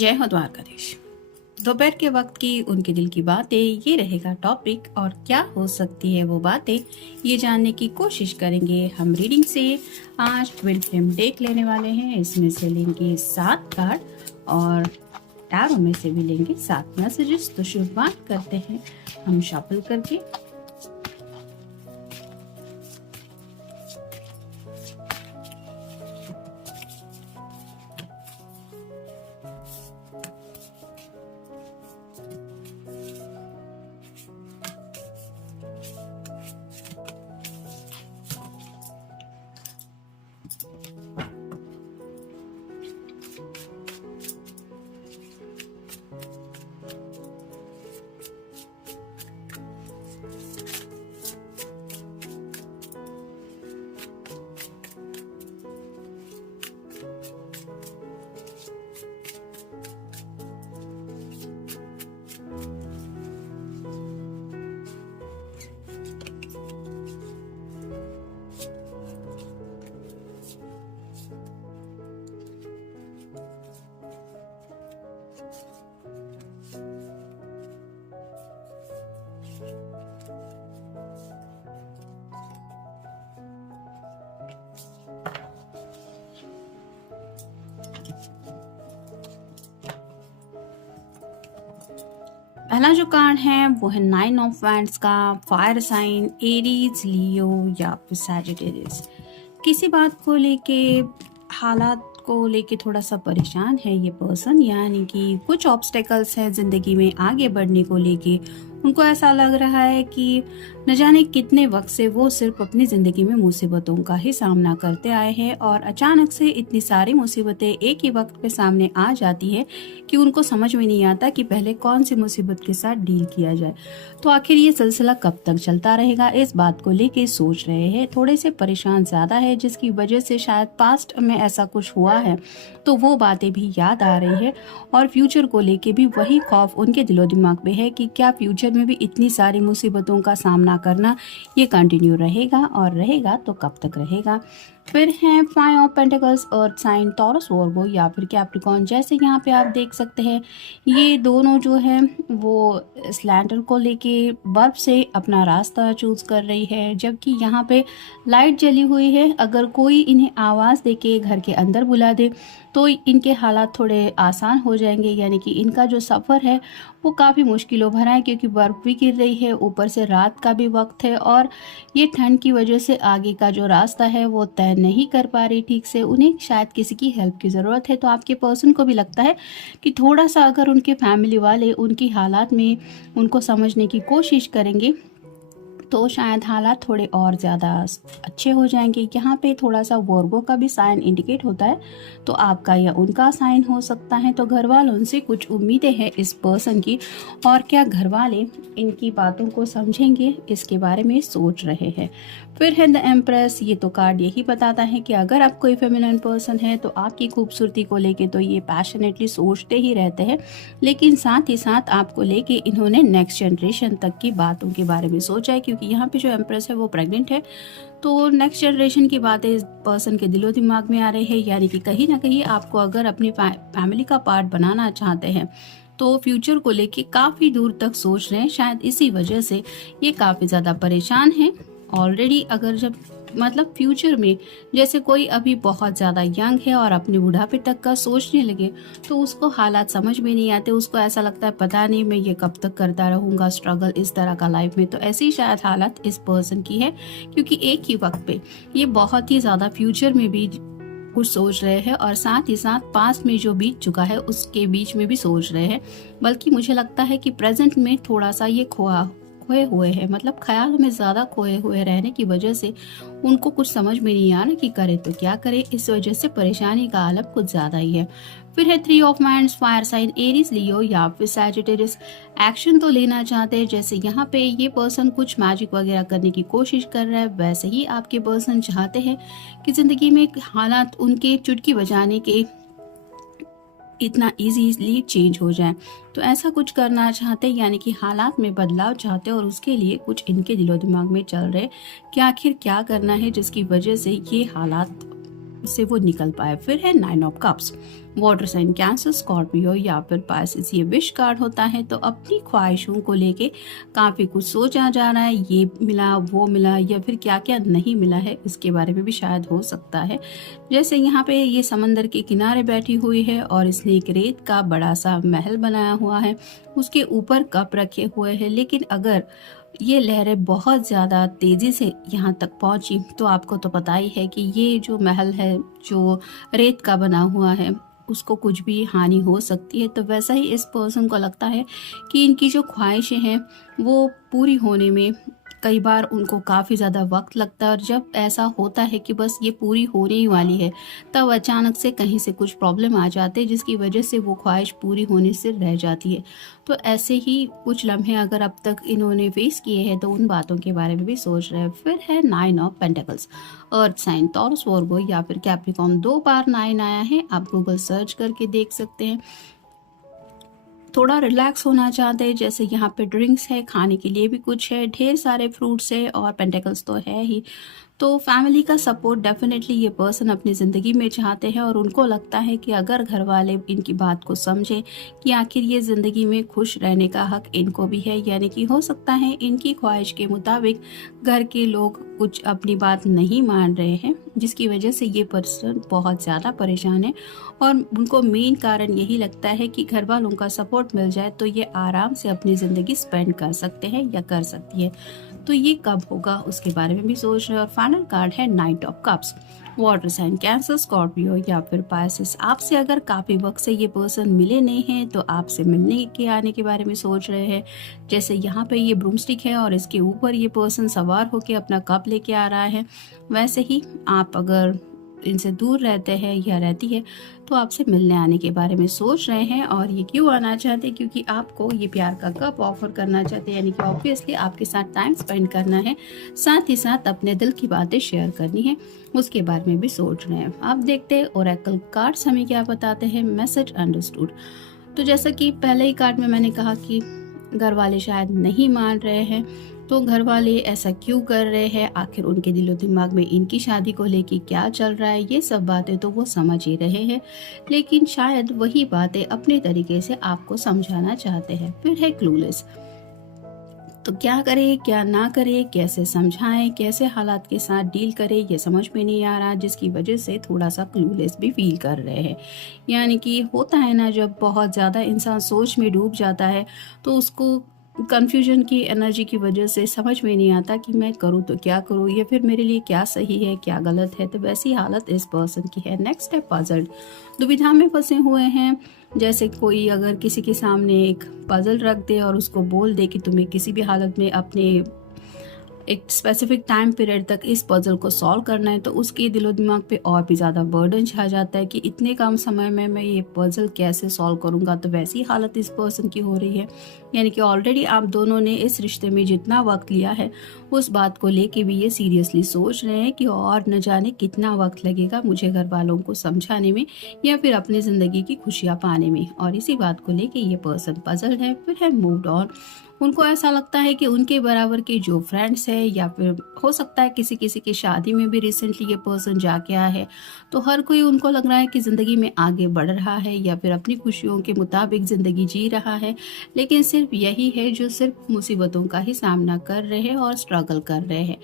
जय हो द्वारकाधीश। दोपहर के वक्त की उनके दिल की बातें, ये रहेगा टॉपिक। और क्या हो सकती है वो बातें, ये जानने की कोशिश करेंगे हम रीडिंग से। आज ट्विन फ्लेम डेक लेने वाले हैं। इसमें से लेंगे 7 कार्ड और टैरो में से भी लेंगे 7 मैसेजेस। तो शुरुआत करते हैं हम शफल करके। पहला जो कार्ड है वो है 9 ऑफ वैंड्स का। फायर साइन, एरीज, लियो या फिर सैजिटेरियस। किसी बात को लेके, हालात को लेके थोड़ा सा परेशान है ये पर्सन, यानी कि कुछ ऑब्स्टेकल्स हैं जिंदगी में आगे बढ़ने को लेके। उनको ऐसा लग रहा है कि न जाने कितने वक्त से वो सिर्फ अपनी जिंदगी में मुसीबतों का ही सामना करते आए हैं और अचानक से इतनी सारी मुसीबतें एक ही वक्त पे सामने आ जाती है कि उनको समझ में नहीं आता कि पहले कौन सी मुसीबत के साथ डील किया जाए। तो आखिर ये सिलसिला कब तक चलता रहेगा, इस बात को लेके सोच रहे हैं। थोड़े से परेशान ज्यादा है, जिसकी वजह से शायद पास्ट में ऐसा कुछ हुआ है तो वो बातें भी याद आ रही है। और फ्यूचर को लेके भी वही खौफ उनके दिलो दिमाग में है कि क्या फ्यूचर में भी इतनी सारी मुसीबतों का सामना करना ये कंटिन्यू रहेगा, और रहेगा तो कब तक रहेगा। फिर हैं 5 of pentacles, earth sign, Taurus, Virgo या फिर कैप्रिकॉर्न। जैसे यहाँ पे आप देख सकते हैं ये दोनों जो है वो स्लैंडर को लेके बर्फ से अपना रास्ता चूज कर रही है, जबकि यहाँ पे लाइट जली हुई है। अगर कोई इन्हें आवाज़ देके घर के अंदर बुला दे तो इनके हालात थोड़े आसान हो जाएंगे, यानी कि इनका जो सफ़र है वो काफ़ी मुश्किलों भरा है, क्योंकि बर्फ़ भी गिर रही है, ऊपर से रात का भी वक्त है और ये ठंड की वजह से आगे का जो रास्ता है वो तय नहीं कर पा रही ठीक से। उन्हें शायद किसी की हेल्प की ज़रूरत है। तो आपके पर्सन को भी लगता है कि थोड़ा सा अगर उनके फैमिली वाले उनकी हालात में उनको समझने की कोशिश करेंगे तो शायद हालात थोड़े और ज़्यादा अच्छे हो जाएंगे। यहाँ पे थोड़ा सा वर्गो का भी साइन इंडिकेट होता है, तो आपका या उनका साइन हो सकता है। तो घर वालों उनसे कुछ उम्मीदें हैं इस पर्सन की, और क्या घर वाले इनकी बातों को समझेंगे, इसके बारे में सोच रहे हैं। फिर है द एम्प्रेस। ये तो कार्ड यही बताता है कि अगर आप कोई फेमिनिन पर्सन है तो आपकी खूबसूरती को लेके तो ये पैशनेटली सोचते ही रहते हैं, लेकिन साथ ही साथ आपको लेके इन्होंने नेक्स्ट जनरेशन तक की बातों के बारे में सोचा है, क्योंकि यहाँ पे जो एम्प्रेस है वो प्रेग्नेंट है। तो नेक्स्ट जनरेशन की बातें इस पर्सन के दिलो दिमाग में आ रही है, यानी कि कहीं ना कहीं आपको अगर अपनी फैमिली का पार्ट बनाना चाहते हैं तो फ्यूचर को लेके काफ़ी दूर तक सोच रहे हैं। शायद इसी वजह से ये काफ़ी ज़्यादा परेशान हैं ऑलरेडी। अगर जब मतलब फ्यूचर में जैसे कोई अभी बहुत ज़्यादा यंग है और अपने बुढ़ापे तक का सोचने लगे तो उसको हालात समझ में नहीं आते। उसको ऐसा लगता है पता नहीं मैं ये कब तक करता रहूँगा स्ट्रगल इस तरह का लाइफ में। तो ऐसी ही शायद हालत इस पर्सन की है, क्योंकि एक ही वक्त पे ये बहुत ही ज़्यादा फ्यूचर में भी कुछ सोच रहे हैं और साथ ही साथ पास्ट में जो बीत चुका है उसके बीच में भी सोच रहे हैं। बल्कि मुझे लगता है कि प्रेजेंट में थोड़ा सा ये खोए हुए हैं, मतलब ख्याल में ज़्यादा खोए हुए रहने की वजह से उनको कुछ समझ में नहीं आ रहा कि करे तो क्या करे। इस वजह से परेशानी का आलम कुछ ज़्यादा ही है। फिर है 3 of wands, fire sign, Aries, Leo या फिर सैजिटेरियस। एक्शन तो लेना चाहते हैं, जैसे यहाँ पे ये पर्सन कुछ मैजिक वगैरह करने की कोशिश कर रहा है, वैसे ही आपके पर्सन चाहते हैं कि ज़िंदगी में हालात उनके चुटकी बजाने के इतना इजीली चेंज हो जाए। तो ऐसा कुछ करना चाहते हैं, यानी कि हालात में बदलाव चाहते हैं और उसके लिए कुछ इनके दिलो दिमाग में चल रहे कि आखिर क्या करना है जिसकी वजह से ये हालात से वो निकल पाए। फिर है 9 of cups. Water sign Cancer, Scorpio या फिर पाइसेस, ये विश कार्ड होता है। तो अपनी ख्वाहिशों को लेके काफ़ी कुछ सोचा जा रहा है, ये मिला वो मिला या फिर क्या क्या नहीं मिला है, इसके बारे में भी शायद हो सकता है। जैसे यहाँ पे ये समंदर के किनारे बैठी हुई है और इसने एक रेत का बड़ा सा महल बनाया हुआ है, उसके ऊपर कप रखे हुए हैं। लेकिन अगर ये लहरें बहुत ज़्यादा तेज़ी से यहाँ तक पहुँची तो आपको तो पता ही है कि ये जो महल है, जो रेत का बना हुआ है, उसको कुछ भी हानि हो सकती है। तो वैसा ही इस पर्सन को लगता है कि इनकी जो ख्वाहिशें हैं वो पूरी होने में कई बार उनको काफ़ी ज़्यादा वक्त लगता है, और जब ऐसा होता है कि बस ये पूरी होने ही वाली है, तब अचानक से कहीं से कुछ प्रॉब्लम आ जाते हैं जिसकी वजह से वो ख्वाहिश पूरी होने से रह जाती है। तो ऐसे ही कुछ लम्हे अगर अब तक इन्होंने फेस किए हैं तो उन बातों के बारे में भी सोच रहे हैं। फिर है 9 of pentacles, earth sign, Taurus, Virgo या फिर कैप्रिकॉर्न। 2 बार 9 आया है, आप गूगल सर्च करके देख सकते हैं। थोड़ा रिलैक्स होना चाहते हैं, जैसे यहाँ पे ड्रिंक्स है, खाने के लिए भी कुछ है, ढेर सारे फ्रूट्स है और पेंटिकल्स तो है ही। तो फैमिली का सपोर्ट डेफिनेटली ये पर्सन अपनी ज़िंदगी में चाहते हैं, और उनको लगता है कि अगर घर वाले इनकी बात को समझें कि आखिर ये ज़िंदगी में खुश रहने का हक इनको भी है, यानी कि हो सकता है इनकी ख्वाहिश के मुताबिक घर के लोग कुछ अपनी बात नहीं मान रहे हैं, जिसकी वजह से ये पर्सन बहुत ज़्यादा परेशान है। और उनको मेन कारण यही लगता है कि घर वालों का सपोर्ट मिल जाए तो ये आराम से अपनी ज़िंदगी स्पेंड कर सकते हैं या कर सकती है। तो ये कब होगा उसके बारे में भी सोच रहे हैं। और फाइनल कार्ड है 9 of cups, water sign, Cancer, Scorpio या फिर पाइसेस। आपसे अगर काफ़ी वक्त से ये पर्सन मिले नहीं हैं तो आपसे मिलने के आने के बारे में सोच रहे हैं। जैसे यहाँ पे ये ब्रूमस्टिक है और इसके ऊपर ये पर्सन सवार होकर अपना कप लेके आ रहा है, वैसे ही आप अगर इनसे दूर रहते हैं या रहती है तो आपसे मिलने आने के बारे में सोच रहे हैं। और ये क्यों आना चाहते हैं? क्योंकि आपको ये प्यार का कप ऑफर करना चाहते हैं, यानी कि ऑब्वियसली आपके साथ टाइम स्पेंड करना है, साथ ही साथ अपने दिल की बातें शेयर करनी है, उसके बारे में भी सोच रहे हैं। आप देखते हैं ओरेकल कार्ड्स हमें क्या बताते हैं। Message understood. तो जैसा कि पहले ही कार्ड में मैंने कहा कि घर वाले शायद नहीं मान रहे हैं, तो घर वाले ऐसा क्यों कर रहे हैं, आखिर उनके दिलो दिमाग में इनकी शादी को लेके क्या चल रहा है, ये सब बातें तो वो समझ ही रहे हैं, लेकिन शायद वही बातें अपने तरीके से आपको समझाना चाहते हैं। फिर है क्लूलेस। तो क्या करें क्या ना करें, कैसे समझाएं, कैसे हालात के साथ डील करें, ये समझ में नहीं आ रहा, जिसकी वजह से थोड़ा सा क्लूलेस भी फील कर रहे हैं। यानी कि होता है ना, जब बहुत ज़्यादा इंसान सोच में डूब जाता है तो उसको कन्फ्यूजन की एनर्जी की वजह से समझ में नहीं आता कि मैं करूँ तो क्या करूँ, या फिर मेरे लिए क्या सही है क्या गलत है। तो वैसी हालत इस पर्सन की है। नेक्स्ट है पजल्ड। दुविधा में फंसे हुए हैं। जैसे कोई अगर किसी के सामने एक पजल रख दे और उसको बोल दे कि तुम्हें किसी भी हालत में अपने एक स्पेसिफिक टाइम पीरियड तक इस पजल को सॉल्व करना है, तो उसके दिलो दिमाग पे और भी ज़्यादा बर्डन छा जाता है कि इतने कम समय में मैं ये पजल कैसे सॉल्व करूँगा। तो वैसी हालत इस पर्सन की हो रही है। यानी कि ऑलरेडी आप दोनों ने इस रिश्ते में जितना वक्त लिया है उस बात को लेके भी ये सीरियसली सोच रहे हैं कि और न जाने कितना वक्त लगेगा मुझे घर वालों को समझाने में या फिर अपनी ज़िंदगी की खुशियाँ पाने में। और इसी बात को लेके ये पर्सन पजल है। फिर है मूव्ड ऑन। उनको ऐसा लगता है कि उनके बराबर के जो फ्रेंड्स है, या फिर हो सकता है किसी किसी की शादी में भी रिसेंटली ये पर्सन जाके आया है, तो हर कोई उनको लग रहा है कि ज़िंदगी में आगे बढ़ रहा है या फिर अपनी खुशियों के मुताबिक ज़िंदगी जी रहा है। लेकिन सिर्फ यही है जो सिर्फ मुसीबतों का ही सामना कर रहे हैं और स्ट्रगल कर रहे हैं।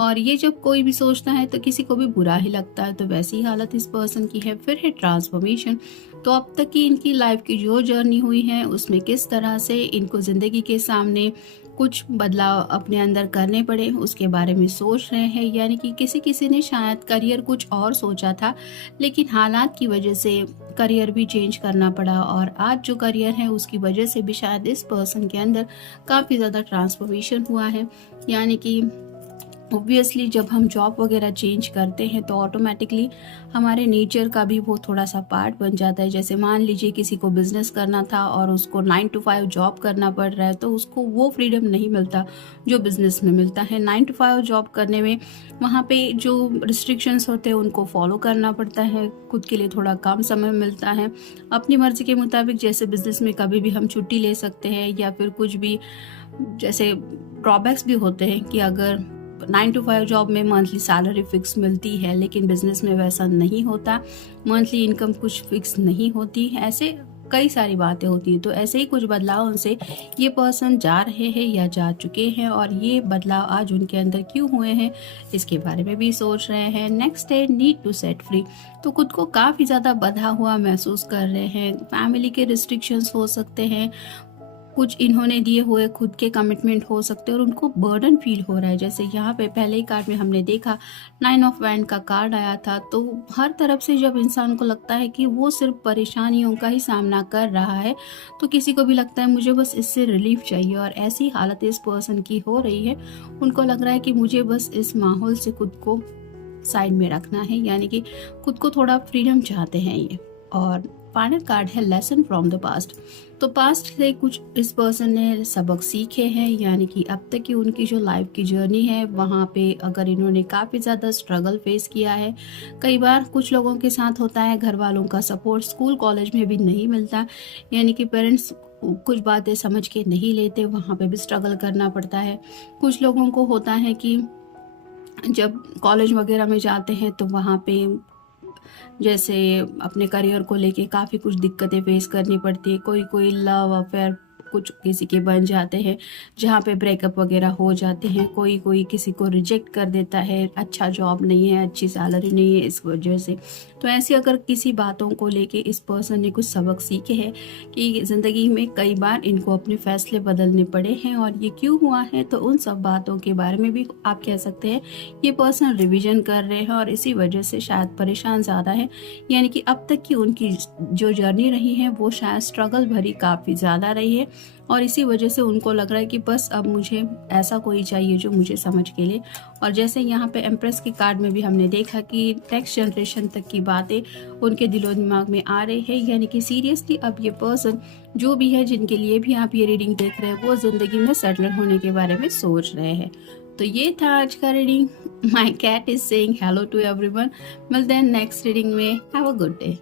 और ये जब कोई भी सोचता है तो किसी को भी बुरा ही लगता है। तो वैसी हालत इस पर्सन की है। फिर है ट्रांसफॉर्मेशन। तो अब तक की इनकी लाइफ की जो जर्नी हुई है उसमें किस तरह से इनको ज़िंदगी के सामने कुछ बदलाव अपने अंदर करने पड़े उसके बारे में सोच रहे हैं। यानी कि किसी किसी ने शायद करियर कुछ और सोचा था, लेकिन हालात की वजह से करियर भी चेंज करना पड़ा, और आज जो करियर है उसकी वजह से भी शायद इस पर्सन के अंदर काफ़ी ज़्यादा ट्रांसफॉर्मेशन हुआ है। यानी कि ऑब्वियसली जब हम जॉब वगैरह चेंज करते हैं तो ऑटोमेटिकली हमारे नेचर का भी वो थोड़ा सा पार्ट बन जाता है। जैसे मान लीजिए किसी को बिजनेस करना था और उसको 9 to 5 जॉब करना पड़ रहा है, तो उसको वो फ्रीडम नहीं मिलता जो बिजनेस में मिलता है। 9 to 5 जॉब करने में वहाँ पे जो रिस्ट्रिक्शंस होते हैं उनको फॉलो करना पड़ता है, खुद के लिए थोड़ा कम समय मिलता है, अपनी मर्जी के मुताबिक। जैसे बिजनेस में कभी भी हम छुट्टी ले सकते हैं, या फिर कुछ भी जैसे ड्रॉबैक्स भी होते हैं कि अगर 9 टू 5 जॉब में मंथली सैलरी फिक्स मिलती है, लेकिन बिजनेस में वैसा नहीं होता, मंथली इनकम कुछ फिक्स नहीं होती, ऐसे कई सारी बातें होती हैं। तो ऐसे ही कुछ बदलाव उनसे ये पर्सन जा रहे हैं या जा चुके हैं, और ये बदलाव आज उनके अंदर क्यों हुए हैं इसके बारे में भी सोच रहे हैं। नेक्स्ट है नीड टू सेट फ्री। तो खुद को काफ़ी ज़्यादा बंधा हुआ महसूस कर रहे हैं, फैमिली के रिस्ट्रिक्शंस हो सकते हैं, कुछ इन्होंने दिए हुए खुद के कमिटमेंट हो सकते हैं, और उनको बर्डन फील हो रहा है। जैसे यहाँ पे पहले ही कार्ड में हमने देखा 9 ऑफ वैंड का कार्ड आया था, तो हर तरफ से जब इंसान को लगता है कि वो सिर्फ परेशानियों का ही सामना कर रहा है, तो किसी को भी लगता है मुझे बस इससे रिलीफ चाहिए, और ऐसी हालत इस पर्सन की हो रही है। उनको लग रहा है कि मुझे बस इस माहौल से खुद को साइड में रखना है, यानी कि खुद को थोड़ा फ्रीडम चाहते हैं ये। और फाइनल कार्ड है लेसन फ्रॉम द पास्ट। तो पास्ट से कुछ इस पर्सन ने सबक सीखे हैं, यानी कि अब तक की उनकी जो लाइफ की जर्नी है वहाँ पे अगर इन्होंने काफ़ी ज़्यादा स्ट्रगल फेस किया है, कई बार कुछ लोगों के साथ होता है घर वालों का सपोर्ट स्कूल कॉलेज में भी नहीं मिलता, यानी कि पेरेंट्स कुछ बातें समझ के नहीं लेते, वहाँ पे भी स्ट्रगल करना पड़ता है। कुछ लोगों को होता है कि जब कॉलेज वगैरह में जाते हैं तो वहाँ पे जैसे अपने करियर को लेके काफ़ी कुछ दिक्कतें फेस करनी पड़ती है, कोई कोई लव अफेयर कुछ किसी के बन जाते हैं जहाँ पे ब्रेकअप वगैरह हो जाते हैं, कोई कोई किसी को रिजेक्ट कर देता है, अच्छा जॉब नहीं है, अच्छी सैलरी नहीं है इस वजह से। तो ऐसी अगर किसी बातों को लेके इस पर्सन ने कुछ सबक सीखे हैं कि ज़िंदगी में कई बार इनको अपने फैसले बदलने पड़े हैं और ये क्यों हुआ है, तो उन सब बातों के बारे में भी आप कह सकते हैं ये पर्सन रिविजन कर रहे हैं और इसी वजह से शायद परेशान ज़्यादा है, यानी कि अब तक की उनकी जो जर्नी रही है वो शायद स्ट्रगल भरी काफ़ी ज़्यादा रही है, और इसी वजह से उनको लग रहा है कि बस अब मुझे ऐसा कोई चाहिए जो मुझे समझ के लिए। और जैसे यहाँ पे एम्प्रेस के कार्ड में भी हमने देखा कि नेक्स्ट जनरेशन तक की बातें उनके दिलो दिमाग में आ रही है, यानी कि सीरियसली अब ये पर्सन जो भी है जिनके लिए भी आप ये रीडिंग देख रहे हैं वो ज़िंदगी में सेटल होने के बारे में सोच रहे हैं। तो ये था आज का reading. My cat is saying hello to everyone. मिलते हैं नेक्स्ट रीडिंग में। Have a good day.